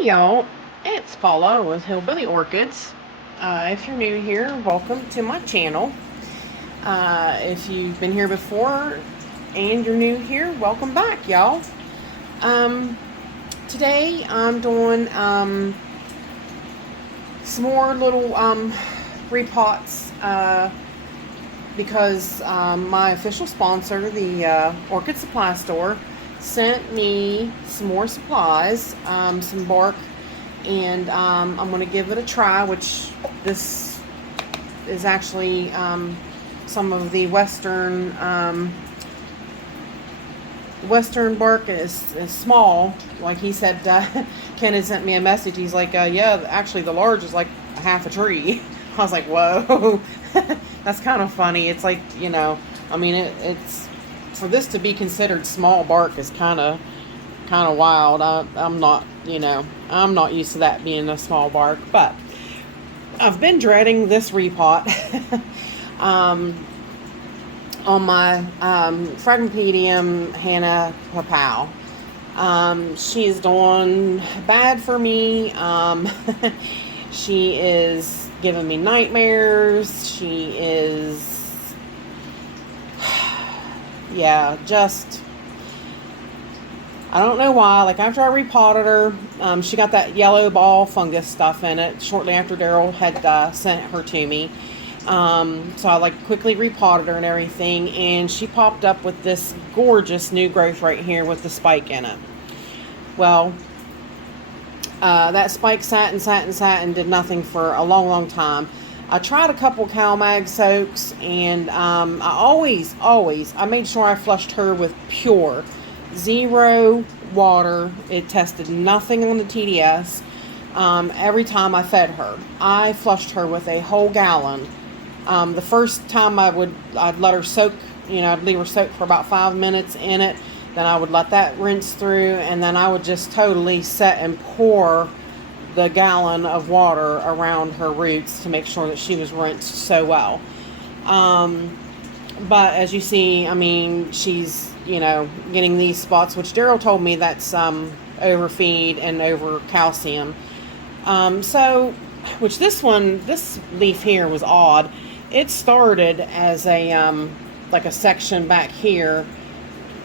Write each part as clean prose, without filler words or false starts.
Hey y'all, it's Paula with Hillbilly Orchids. If you're new here, welcome to my channel. If you've been here before and you're new here, welcome back, y'all. Today I'm doing some more little repots because my official sponsor, the Orchid Supply Store, sent me some more supplies, some bark, and I'm going to give it a try, which this is actually some of the western bark is small. Like he said, Ken had sent me a message. He's like, yeah, actually the large is like half a tree. I was like, whoa. That's kind of funny. It's like, I mean, it's for this to be considered small bark is kind of wild. I'm not, I'm not used to that being a small bark, but I've been dreading this repot on my Phragmipedium Hanne Popow. She's doing bad for me. She is giving me nightmares. She is, yeah, just, I don't know why. Like, after I repotted her, she got that yellow ball fungus stuff in it shortly after Daryl had sent her to me. So I quickly repotted her and everything, and she popped up with this gorgeous new growth right here with the spike in it. Well, that spike sat and did nothing for a long time. I tried a couple CalMag soaks, and I made sure I flushed her with pure, 0 water. It tested nothing on the TDS. Every time I fed her, I flushed her with a whole gallon. The first time I'd let her soak, I'd leave her soak for about 5 minutes in it. Then I would let that rinse through, and then I would just totally set and pour the gallon of water around her roots to make sure that she was rinsed so well. But as you see, I mean, she's, getting these spots, which Daryl told me that's overfeed and over calcium. Which this leaf here was odd. It started as a like a section back here,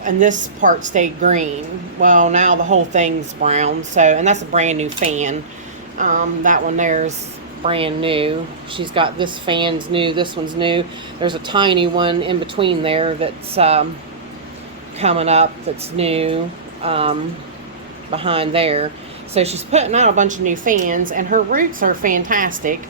and this part stayed green. Well, now the whole thing's brown. So, and that's a brand new fan. That one there's brand new. She's got, this fan's new, this one's new. There's a tiny one in between there that's coming up that's new behind there. So she's putting out a bunch of new fans, and her roots are fantastic.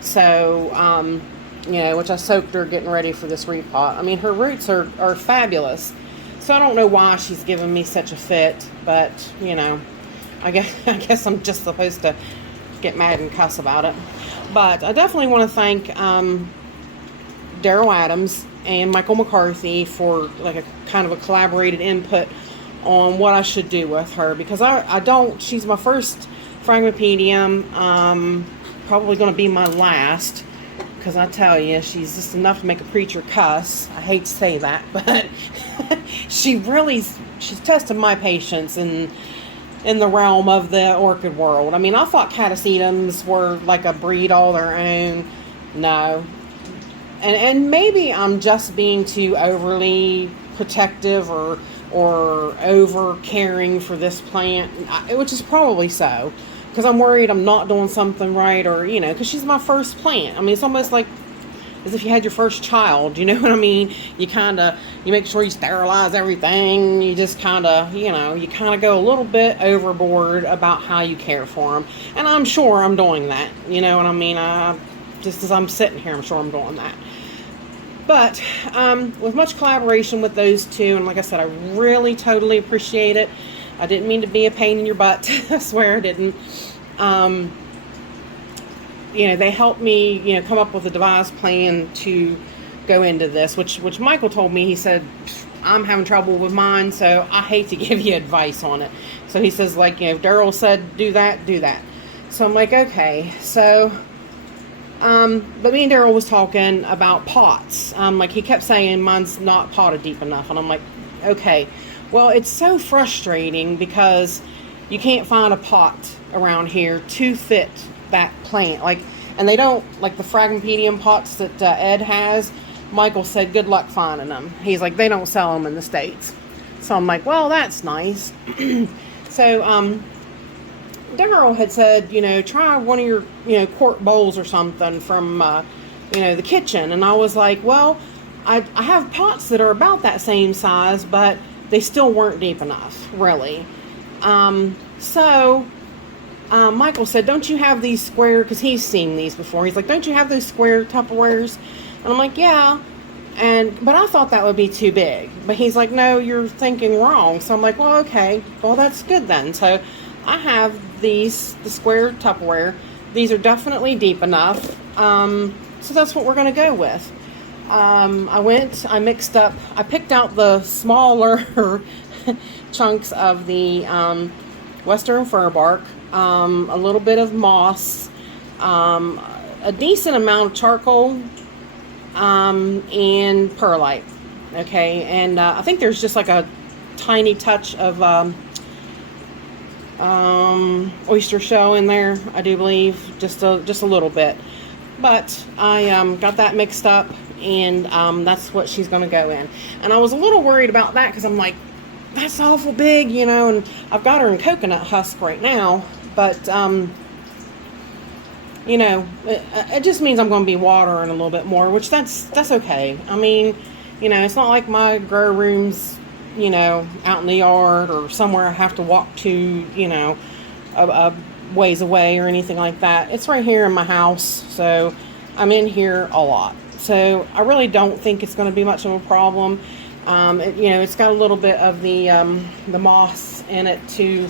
So, which I soaked her getting ready for this repot. I mean, her roots are fabulous. So I don't know why she's giving me such a fit, but, I guess I'm just supposed to get mad and cuss about it. But I definitely want to thank Daryl Adams and Michael McCarthy for a kind of a collaborated input on what I should do with her, because she's my first Phragmipedium, probably going to be my last, because I tell you, she's just enough to make a preacher cuss. I hate to say that, but she's tested my patience in the realm of the orchid world. I mean, I thought catasetums were like a breed all their own. No. And maybe I'm just being too overly protective or over caring for this plant, which is probably so, because I'm worried I'm not doing something right, or because she's my first plant. I mean, it's almost like as if you had your first child, you know what I mean? You make sure you sterilize everything. You just kind of go a little bit overboard about how you care for them, and I'm sure I'm doing that, you know what I mean? Just as I'm sitting here, I'm sure I'm doing that. But with much collaboration with those two, and like I said, I really totally appreciate it. I didn't mean to be a pain in your butt. I swear I didn't. They helped me, come up with a devised plan to go into this, which Michael told me. He said, I'm having trouble with mine, so I hate to give you advice on it. So he says, Daryl said, do that. So I'm like, okay. So, but me and Daryl was talking about pots. He kept saying mine's not potted deep enough. And I'm like, okay. Well, it's so frustrating because you can't find a pot around here to fit that plant. Like, and they don't, like the Phragmipedium pots that Ed has, Michael said good luck finding them. He's like, they don't sell them in the States. So I'm like, well, that's nice. So Daryl had said, you know, try one of your, you know, quart bowls or something from, you know, the kitchen. And I was like, well, I have pots that are about that same size, but they still weren't deep enough, really. Michael said, don't you have these square, because he's seen these before. He's like, don't you have those square Tupperwares? And I'm like, yeah. But I thought that would be too big. But he's like, no, you're thinking wrong. So I'm like, well, okay. Well, that's good then. So I have the square Tupperware. These are definitely deep enough. So that's what we're going to go with. I picked out the smaller chunks of the Western fir bark, a little bit of moss, a decent amount of charcoal, and perlite. Okay, and I think there's just like a tiny touch of oyster shell in there, I do believe, just a little bit. But I got that mixed up, and that's what she's going to go in. And I was a little worried about that because I'm like, that's awful big, you know, and I've got her in coconut husk right now. But, you know, it just means I'm going to be watering a little bit more, which that's okay. I mean, you know, it's not like my grow room's, you know, out in the yard or somewhere I have to walk to, you know, a ways away or anything like that. It's right here in my house, so I'm in here a lot. So I really don't think it's going to be much of a problem. You know, it's got a little bit of the moss in it to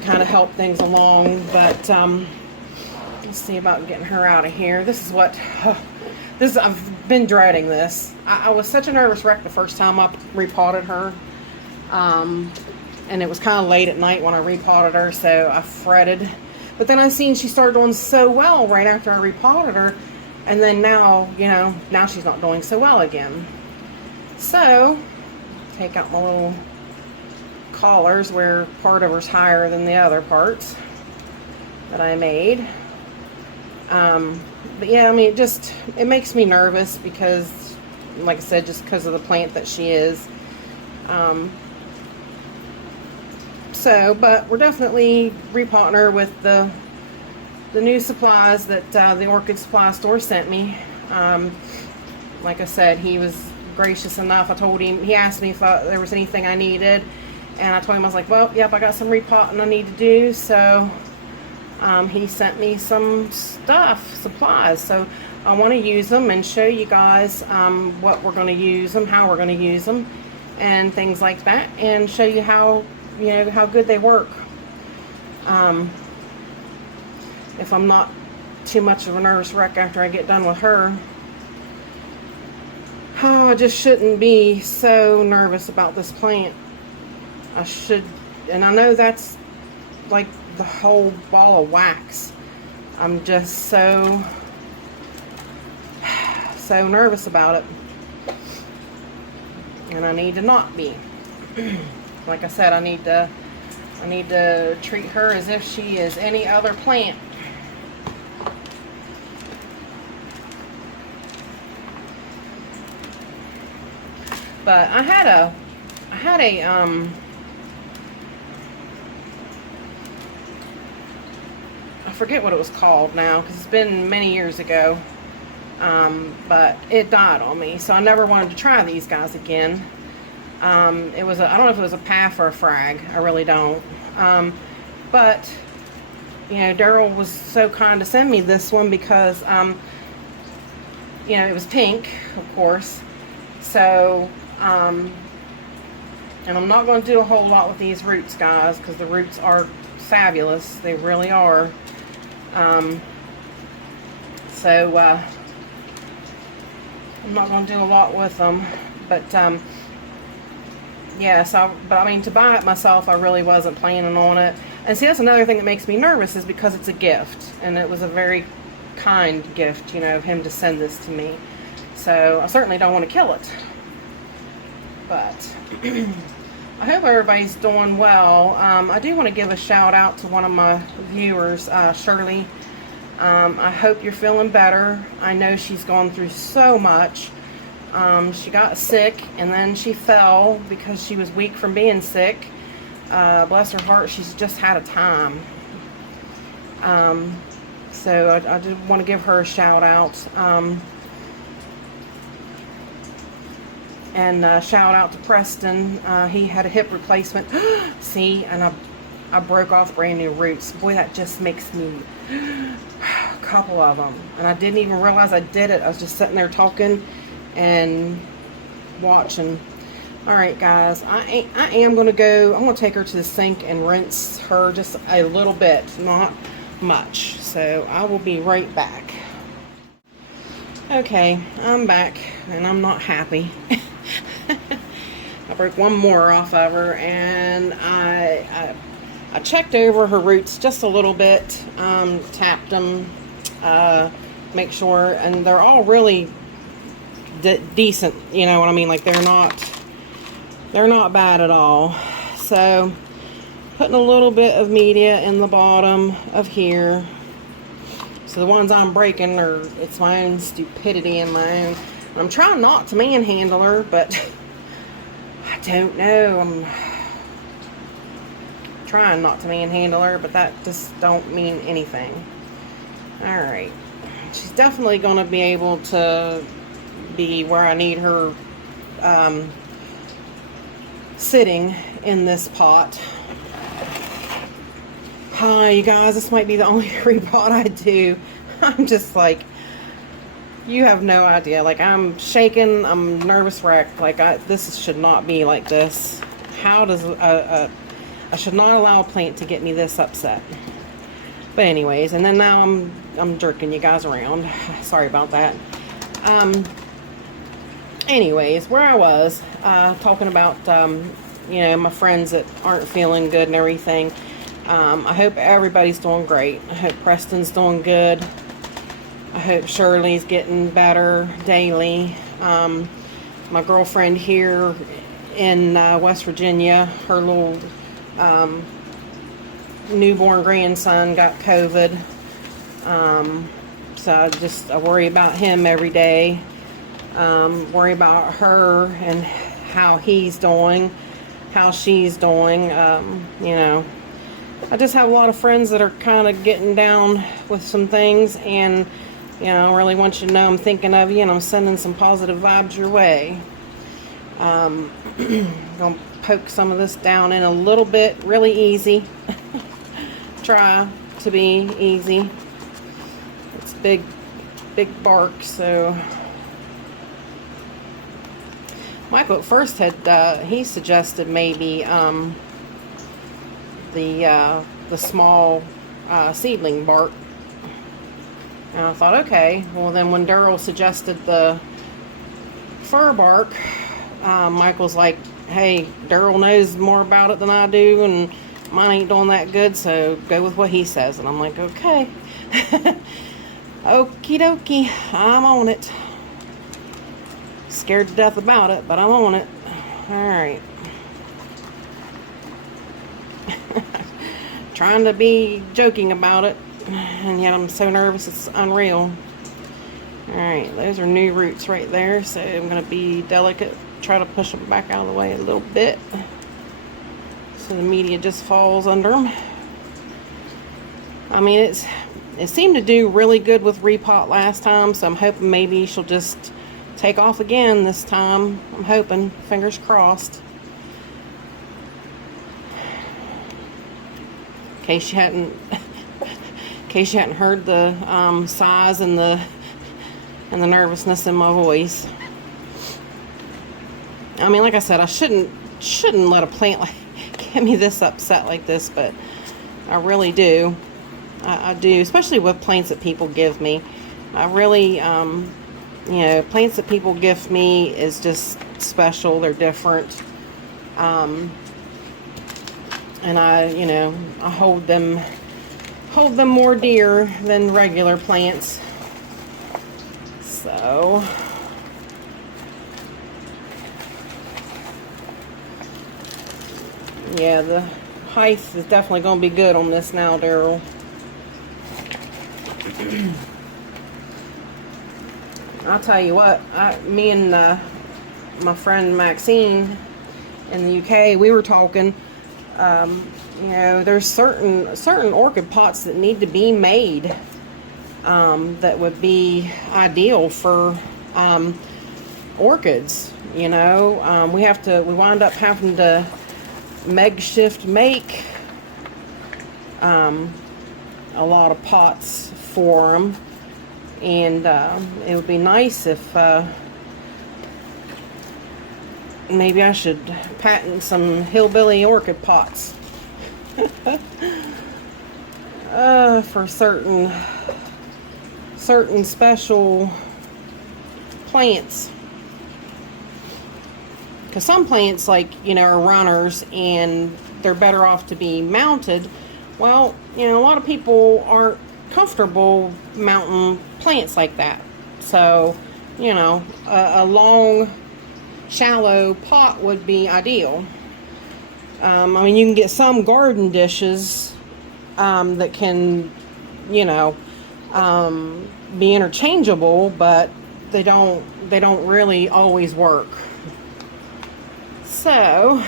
kind of help things along. But let's see about getting her out of here. This is what I've been dreading this. I was such a nervous wreck the first time I repotted her. And it was kind of late at night when I repotted her, so I fretted. But then I seen she started doing so well right after I repotted her, and then now, you know, now she's not doing so well again. So, take out my little collars where part of her's higher than the other parts that I made. But yeah, I mean, it makes me nervous because, like I said, just because of the plant that she is. But we're definitely repotting her with the new supplies that the Orchid Supply Store sent me. Like I said, he was gracious enough. I told him, he asked me if there was anything I needed, and I told him, I was like, well, yep, I got some repotting I need to do. So he sent me some supplies. So I want to use them and show you guys what we're going to use them, how we're going to use them, and things like that, and show you how, you know, how good they work. If I'm not too much of a nervous wreck after I get done with her, I just shouldn't be so nervous about this plant. I should, and I know that's like the whole ball of wax. I'm just so nervous about it, and I need to not be. Like I said, I need to treat her as if she is any other plant. But I had a I forget what it was called now because it's been many years ago. But it died on me, so I never wanted to try these guys again. It was I don't know if it was a Paf or a Phrag. I really don't. But you know, Daryl was so kind to send me this one because you know, it was pink, of course. So and I'm not going to do a whole lot with these roots, guys, because the roots are fabulous. They really are. I'm not going to do a lot with them, but yeah, but I mean, to buy it myself, I really wasn't planning on it. And see, that's another thing that makes me nervous, is because it's a gift, and it was a very kind gift, you know, of him to send this to me. So I certainly don't want to kill it. But I hope everybody's doing well. I do want to give a shout out to one of my viewers, Shirley. I hope you're feeling better. I know she's gone through so much. She got sick and then she fell because she was weak from being sick. Bless her heart, she's just had a time. So I just want to give her a shout out. And shout out to Preston. He had a hip replacement. See, and I broke off brand new roots. Boy, that just makes me a couple of them. And I didn't even realize I did it. I was just sitting there talking and watching. All right, guys, I am going to go. I'm going to take her to the sink and rinse her just a little bit, not much. So I will be right back. Okay, I'm back and I'm not happy. I broke one more off of her, and I checked over her roots just a little bit, tapped them, make sure, and they're all really decent, you know what I mean, like they're not bad at all. So putting a little bit of media in the bottom of here. So the ones I'm breaking are, it's my own stupidity and my own, I'm trying not to manhandle her, but I don't know. I'm trying not to manhandle her, but that just don't mean anything. Alright. She's definitely going to be able to be where I need her sitting in this pot. Hi, you guys. This might be the only repot I do. I'm just like, you have no idea. Like, I'm shaking. I'm nervous wreck. Like, this should not be like this. How does I should not allow a plant to get me this upset. But anyways, and then now I'm jerking you guys around. Sorry about that. Anyways, where I was talking about you know, my friends that aren't feeling good and everything. I hope everybody's doing great. I hope Preston's doing good. I hope Shirley's getting better daily. My girlfriend here in West Virginia, her little newborn grandson got COVID. So I worry about him every day. Worry about her and how he's doing, how she's doing. You know, I just have a lot of friends that are kind of getting down with some things, and you know, really want you to know I'm thinking of you, and I'm sending some positive vibes your way. I'm gonna poke some of this down in a little bit, really easy. Try to be easy. It's big bark, so Michael at first had he suggested maybe the small seedling bark. And I thought, okay, well then when Daryl suggested the fir bark, Michael's like, hey, Daryl knows more about it than I do, and mine ain't doing that good, so go with what he says. And I'm like, okay. Okie dokie, I'm on it. Scared to death about it, but I'm on it. Alright. Trying to be joking about it, and yet I'm so nervous it's unreal. Alright, those are new roots right there, so I'm going to be delicate, try to push them back out of the way a little bit so the media just falls under them. I mean, it seemed to do really good with Repot last time, so I'm hoping maybe she'll just take off again this time. I'm hoping, fingers crossed. In case you hadn't heard the sighs and the nervousness in my voice. I mean, like I said, I shouldn't let a plant like get me this upset like this, but I really do. I do, especially with plants that people give me. I really, you know, plants that people gift me is just special. They're different. And I, you know, I hold them more dear than regular plants. So Yeah, the height is definitely going to be good on this now, Daryl. I'll tell you what, me and my friend Maxine in the UK, we were talking. You know, there's certain orchid pots that need to be made that would be ideal for orchids. You know, we wind up having to makeshift make a lot of pots for them, and it would be nice if maybe I should patent some hillbilly orchid pots for certain special plants. Because some plants, like, you know, are runners and they're better off to be mounted. Well, you know, a lot of people aren't comfortable mounting plants like that. So, you know, a long, shallow pot would be ideal. I mean, you can get some garden dishes that can, you know, be interchangeable, but they don't really always work. So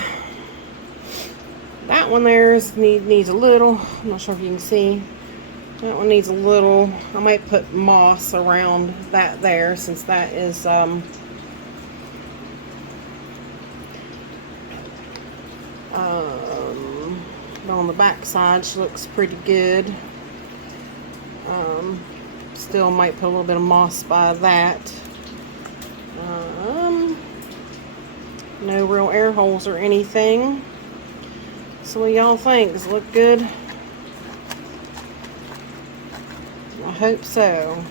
that one there needs a little. I'm not sure if you can see. That one needs a little. I might put moss around that there, since that is on the back side. She looks pretty good. Still might put a little bit of moss by that. No real air holes or anything. So what y'all think? Does it look good? I hope so.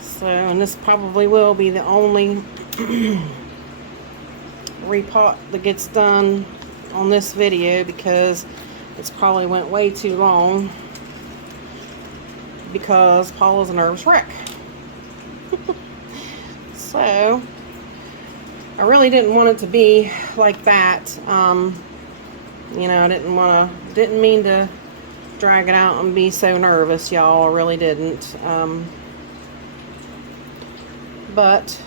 So, and this probably will be the only repot that gets done on this video, because it's probably went way too long, because Paula's a nervous wreck. So I really didn't want it to be like that. You know, I didn't mean to drag it out and be so nervous, y'all. I really didn't. But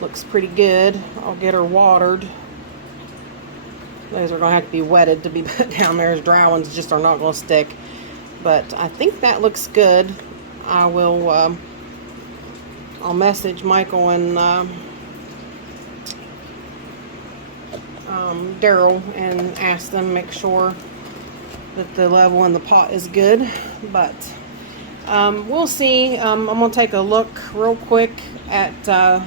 looks pretty good. I'll get her watered. Those are gonna have to be wetted to be put down there. As dry ones just are not gonna stick. But I think that looks good. I will. I'll message Michael and Daryl and ask them, make sure that the level in the pot is good. But we'll see. I'm gonna take a look real quick at the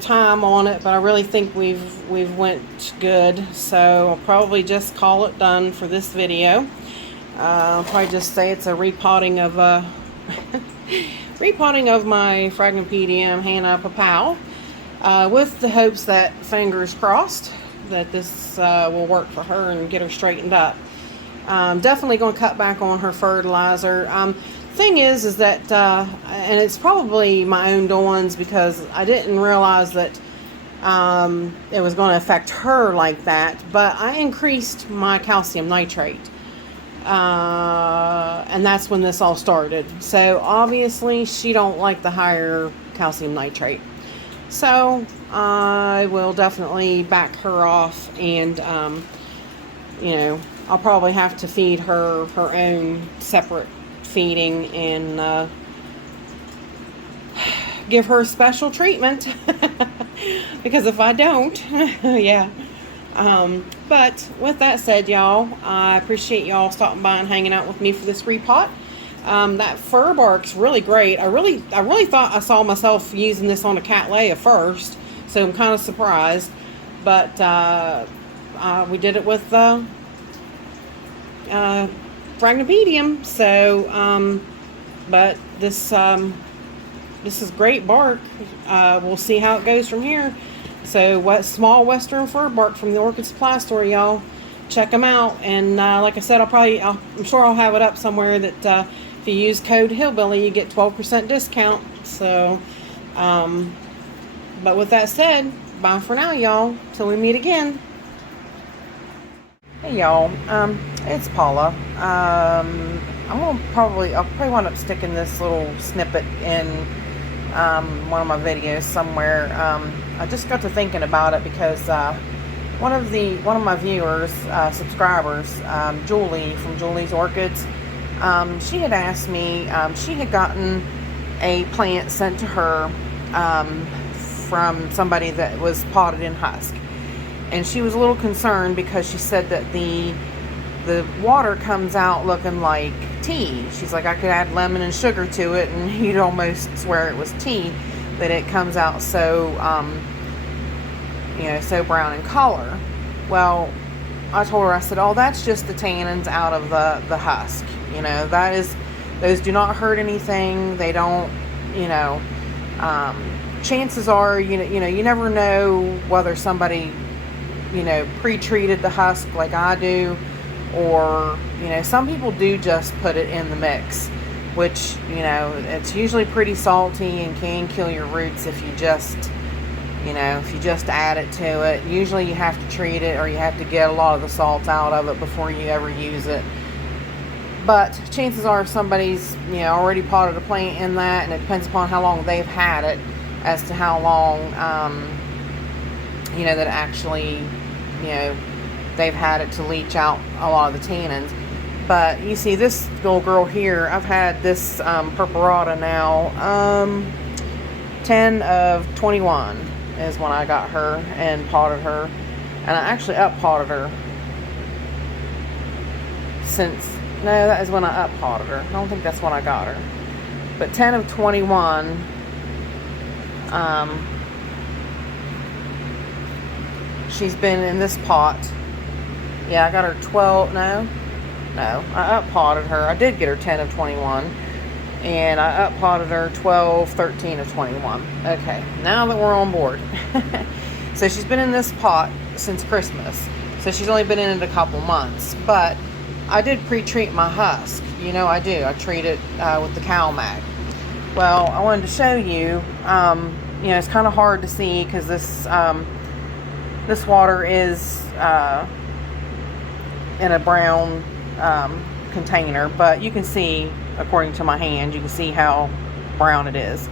time on it, but I really think we've went good. So I'll probably just call it done for this video. I'll probably just say it's a repotting of repotting of my Phragmipedium Hanne Popow, with the hopes that, fingers crossed, that this will work for her and get her straightened up. Definitely going to cut back on her fertilizer. Thing is that, and it's probably my own doings, because I didn't realize that it was going to affect her like that, but I increased my calcium nitrate. And that's when this all started. So obviously she don't like the higher calcium nitrate. So I will definitely back her off, and you know, I'll probably have to feed her her own separate feeding, and give her special treatment. Because if I don't, yeah. But with that said, y'all, I appreciate y'all stopping by and hanging out with me for this repot. That fir bark's really great. I really thought I saw myself using this on a Cattleya first, so I'm kind of surprised. But we did it with Phragmipedium. So, but this is great bark. We'll see how it goes from here. So, what small western fir bark from the Orchid Supply Store, y'all. Check them out. And like I said, I'm sure I'll have it up somewhere that if you use code Hillbilly, you get 12% discount. So, but with that said, bye for now, y'all. Till we meet again. Hey, y'all. It's Paula. I'll probably wind up sticking this little snippet in one of my videos somewhere. I just got to thinking about it because one of my viewers, subscribers, Julie from Julie's Orchids, she had asked me, she had gotten a plant sent to her from somebody that was potted in husk, and she was a little concerned because she said that the water comes out looking like tea. She's like, I could add lemon and sugar to it and you'd almost swear it was tea, but it comes out so so brown in color. Well, I told her, I said, oh, that's just the tannins out of the husk. Those do not hurt anything. They don't, chances are, you never know whether somebody, pre-treated the husk like I do, or, some people do just put it in the mix, which, it's usually pretty salty and can kill your roots if you just add it to it. Usually you have to treat it, or you have to get a lot of the salt out of it before you ever use it. But chances are, if somebody's, already potted a plant in that, and it depends upon how long they've had it as to how long, that actually, they've had it to leach out a lot of the tannins. But you see, this little girl here, I've had this Purpurata now, 10 of 21 is when I got her and potted her. And I actually up-potted her no, that is when I up-potted her. I don't think that's when I got her. But 10 of 21, she's been in this pot. Yeah, I got her 12, no, I up-potted her. I did get her 10 of 21. And I up-potted her 12, 13 of 21. Okay, now that we're on board. So she's been in this pot since Christmas. So she's only been in it a couple months. But I did pre-treat my husk. I do. I treat it with the CalMag. Well, I wanted to show you, it's kind of hard to see because this water is in a brown container, but you can see, according to my hand, you can see how brown it is.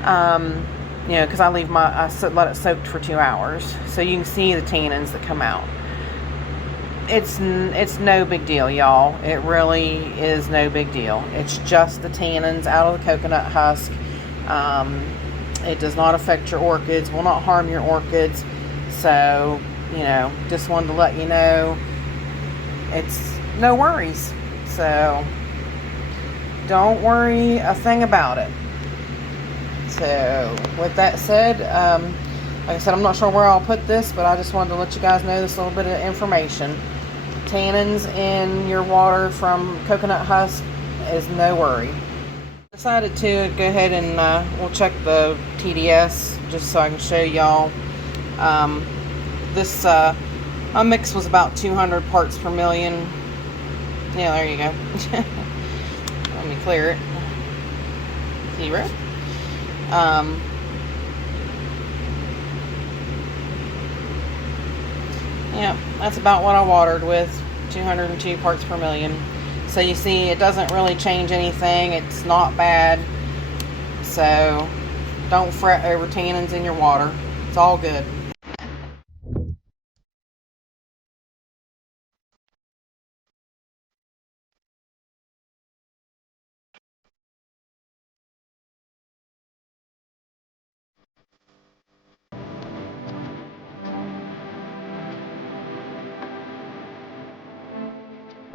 Because I let it soak for 2 hours, so you can see the tannins that come out. It's no big deal, y'all. It really is no big deal. It's just the tannins out of the coconut husk. It does not affect your orchids, will not harm your orchids. So, just wanted to let you know, it's no worries. So, don't worry a thing about it. So, with that said, like I said, I'm not sure where I'll put this, but I just wanted to let you guys know this little bit of information. Tannins in your water from coconut husk is no worry. Decided to go ahead and we'll check the TDS just so I can show y'all. My mix was about 200 parts per million. Yeah, there you go. Let me clear it. 0. Yeah, that's about what I watered with, 202 parts per million. So you see, it doesn't really change anything. It's not bad. So don't fret over tannins in your water. It's all good.